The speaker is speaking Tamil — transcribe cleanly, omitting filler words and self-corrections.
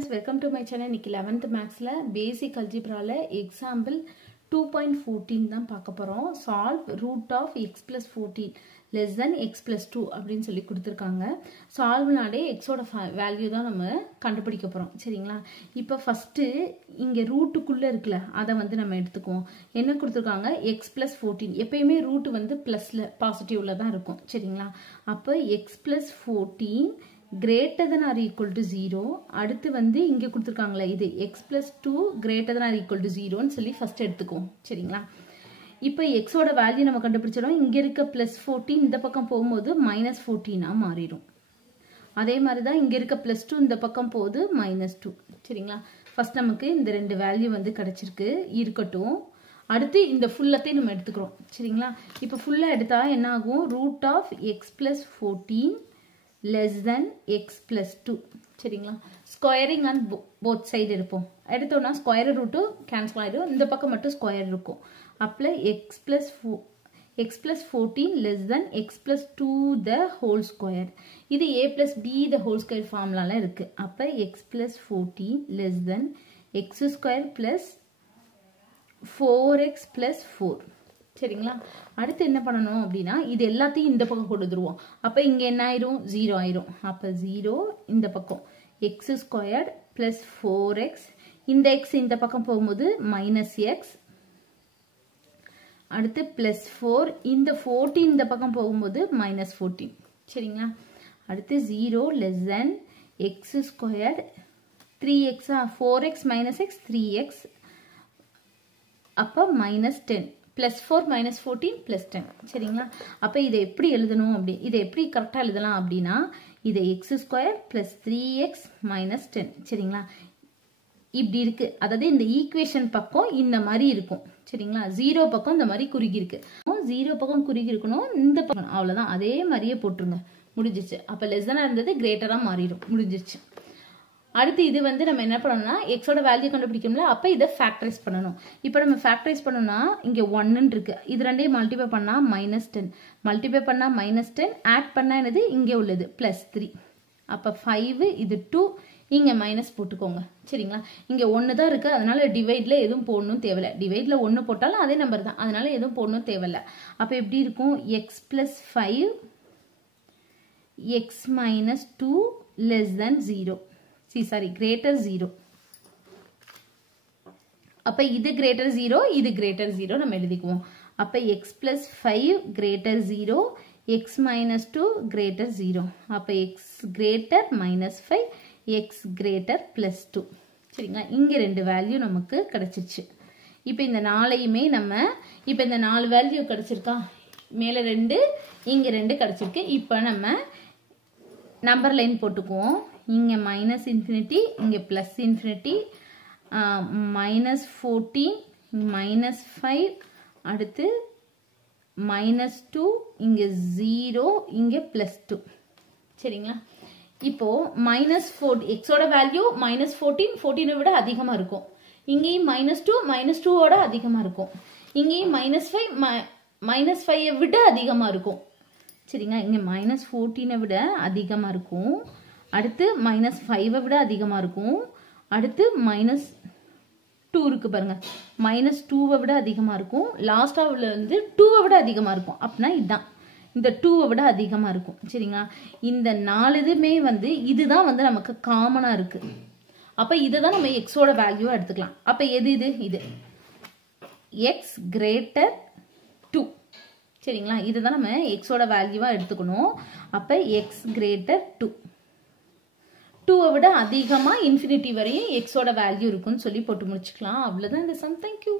friends, welcome to my channel. இன்னைக்கு 11th mathsல basic algebraல example 2.14 தான் பார்க்க போறோம். solve root of x plus 14 less than x plus 2 அப்படினு சொல்லி கொடுத்திருக்காங்க. solveனாலே x ஓட வேல்யூ தான் நம்ம கண்டுபிடிக்க போறோம். சரிங்களா? இப்போ ஃபர்ஸ்ட் இங்க ரூட்டுக்குள்ள இருக்குல அத வந்து நம்ம எடுத்துக்குவோம். என்ன கொடுத்திருக்காங்க? x plus 14. எப்பவுமே ரூட் வந்து பிளஸ்ல பாசிட்டிவ்ல தான் இருக்கும். சரிங்களா? அப்ப x plus 14 greater than or equal to 0. அடுத்து வந்து இங்க கொடுத்திருக்காங்களே இது x plus 2 greater than or equal to 0 ன்னு சொல்லி ஃபர்ஸ்ட் எடுத்துக்குவோம். சரிங்களா? இப்போ x ஓட வேல்யூ நம்ம கண்டுபிடிச்சறோம். இங்க இருக்க +14 இந்த பக்கம் போகும்போது -14 ஆ மாறிடும். அதே மாதிரி தான் இங்க இருக்க +2 இந்த பக்கம் போகுது -2. சரிங்களா? ஃபர்ஸ்ட் நமக்கு இந்த ரெண்டு வேல்யூ வந்து கிடைச்சிருக்கு. இருக்கட்டும். அடுத்து இந்த ஃபுல்லத்தை நம்ம எடுத்துக்கிறோம். சரிங்களா? இப்போ ஃபுல்லா எடுத்தா என்ன ஆகும்? root of x plus 14 less than x plus 2. சரிங்களா? ஸ்கொயரிங் ஆன் both side இருப்போம். எடுத்தோம்னா ஸ்கொயர் ரூட் கேன்சல் ஆயிடும். இந்த பக்கம் மட்டும் ஸ்கொயர் இருக்கும். அப்ப x plus 14 less than x plus 2 the whole square. இது a plus b the whole square ஃபார்முலால இருக்கு. அப்ப x plus 14 less than x square plus 4x plus 4. சரிங்களா? அடுத்து என்ன பண்ணணும் அப்படினா இது எல்லாத்தையும் இந்த பக்கம் கொண்டு வந்துருவோம். அப்ப இங்க என்ன ஆயிரும்? 0 ஆயிரும். அப்ப 0 இந்த பக்கம் x squared plus 4x. இந்த x இந்த பக்கம் போகும்போது -x. அடுத்து plus 4. இந்த 14 இந்த பக்கம் போகும்போது -14. சரிங்களா? அடுத்து 0 less than x squared 3x 4x minus x 3x. அப்ப -10. plus 4 minus 14 plus 10. சரிங்களா? அப்ப இதை எப்படி எழுதணும் அப்படி இதை எப்படி கரெக்டா எழுதலாம் அப்படினா இதை x square plus 3x minus 10. சரிங்களா? இப்படி இருக்கு. அதாவது இந்த ஈக்குவேஷன் பக்கம் இந்த மாதிரி இருக்கும். சரிங்களா? 0 பக்கம் இந்த மாதிரி குறுகி இருக்கு. 0 பக்கம் குறுகி இருக்கணும். இந்த பக்கம் அவ்வளவுதான். அதே மாதிரியே போட்டுருங்க. முடிஞ்சிச்சு. அப்ப less than இருந்தது greater ஆ மாறிடும். முடிஞ்சிச்சு. அடுத்து இது வந்து நம்ம என்ன பண்ணணும்னா x ஓட வேல்யூ கண்டுபிடிக்கணும்ல. அப்ப இத ஃபேக்டரைஸ் பண்ணனும். இப்போ நம்ம ஃபேக்டரைஸ் பண்ணனும்னா இங்க 1 ன்னு இருக்கு. இது ரெண்டையும் மல்டிப்ளை பண்ணா -10. மல்டிப்ளை பண்ணா -10 ஆட் பண்ணா என்னது? இங்க உள்ளது +3. அப்ப 5 இது 2 இங்க மைனஸ் போட்டுக்கோங்க. சரிங்களா? இங்க 1 தான் இருக்கு. அதனால டிவைட்ல எதுவும் போடணும் தேவையில்லை. டிவைட்ல 1 போட்டாலும் அதே நம்பர் தான். அதனால எதுவும் போடணும் தேவையில்லை. அப்ப எப்படி இருக்கும்? x + 5 x - 2 less than 0. greater 0. அப்ப இது greater 0, இது greater 0 நம்ம எழுதிக்குவோம். அப்ப x plus 5 greater 0, x minus 2 greater 0. அப்ப x greater -5, x greater plus 2. சரிங்களா? இங்க ரெண்டு வேல்யூ நமக்கு கிடைச்சிருச்சு. இப்ப இந்த நாளையுமே நம்ம இப்ப இந்த 4 வேல்யூ கிடைச்சிருக்கா? மேல 2 இங்க 2 கிடைச்சிருக்கு. இப்ப நம்ம நம்பர் லைன் போட்டுக்குவோம். இங்க -infinity, இங்க +infinity, -14, -5, அடுத்து -2, இங்க 0, இங்க +2. சரிங்களா? இப்போ -4 x ஓட வேல்யூ -14, 14 விட அதிகமா இருக்கும். இங்கேயும் -2, -2 ஓட அதிகமா இருக்கும். இங்கேயும் -5 விட அதிகமா இருக்கும். சரிங்களா? இங்க -14 விட அதிகமா இருக்கும். அடுத்து -5 விட அதிகமா இருக்கும். அடுத்து -2 இருக்கு பாருங்க. -2 விட அதிகமா இருக்கும். லாஸ்டா உள்ள வந்து 2 விட அதிகமா இருக்கும். அப்படினா இதான் இந்த 2 விட அதிகமா இருக்கும். சரிங்களா? இந்த 4 இதுமே வந்து இதுதான் வந்து நமக்கு காமனா இருக்கு. அப்ப இதுதான் நம்ம x ஓட வேல்யூவா எடுத்துக்கலாம். அப்ப எது இது? இது x greater 2. சரிங்களா? இதுதான் நம்ம x ஓட வேல்யூவா எடுத்துக்கணும். அப்ப x greater 2. 2 விட அதிகமா இன்ஃபினிட்டி வரையும் x ஓட வேல்யூ இருக்குன்னு சொல்லி போட்டு முடிச்சுக்கலாம். அவ்வளவுதான் இந்த சம். Thank you.